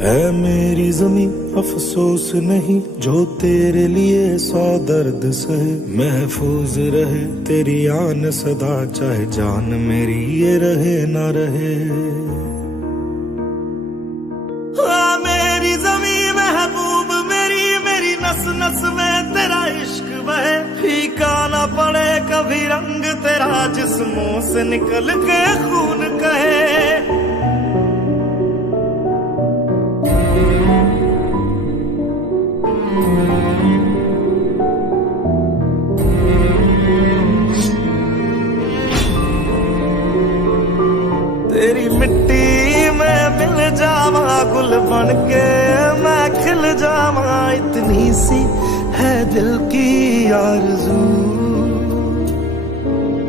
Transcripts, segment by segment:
है मेरी ज़मीं अफसोस नहीं जो तेरे लिए 100 दर्द सहे। महफूज रहे तेरी आन सदा, चाहे जान मेरी ये रहे ना रहे। हाँ मेरी ज़मीं महबूब मेरी, मेरी नस नस में तेरा इश्क बहे। फीका ना पड़े कभी रंग तेरा, जिस्मों से निकल के खून कहे। तेरी मिट्टी में मिल जावा, गुल बन के मैं खिल जावा। इतनी सी है दिल की आरज़ू,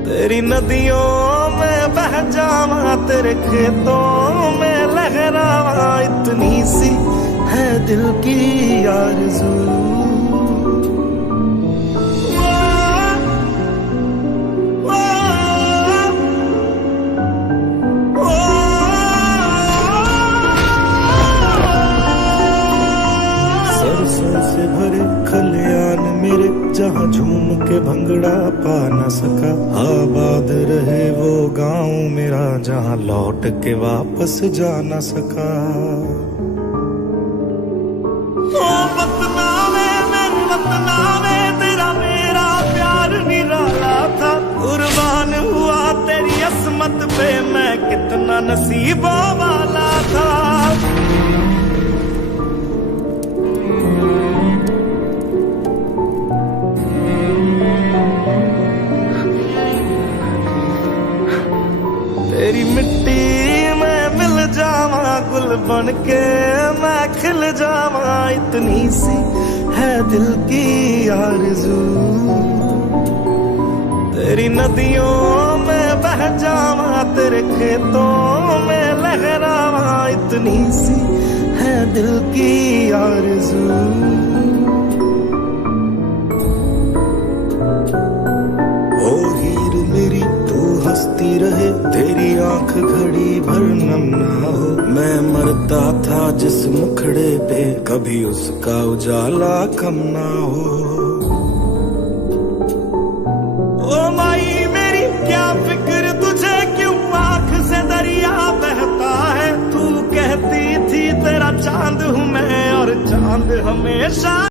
तेरी नदियों में बह जावा, तेरे खेतों में लहरावा। इतनी सी है दिल की आरज़ू। सरसों से भरे खलियान मेरे, जहाँ झूम के भंगड़ा पा न सका। आबाद रहे वो गांव मेरा, जहाँ लौट के वापस जा न सका। ओ वतना में मेरे वतना में, तेरा मेरा प्यार निराला था। कुर्बान हुआ तेरी असमत पे, मैं कितना नसीबों वाला था। तेरी मिट्टी में मिल जावा, गुल बन के मैं खिल जावा। इतनी सी है दिल की आरज़ू, तेरी नदियों में बह जावा, तेरे खेतों में लहरावा। इतनी सी है दिल की आरज़ू। ओ हीर मेरी तू हंसती रहे, तेरी आंख घड़ी भर नम ना हो। मैं मरता था जिस मुखड़े पे, कभी उसका उजाला कम ना हो। ओ माई मेरी क्या फिक्र तुझे, क्यों आंख से दरिया बहता है। तू कहती थी तेरा चांद हूँ मैं, और चांद हमेशा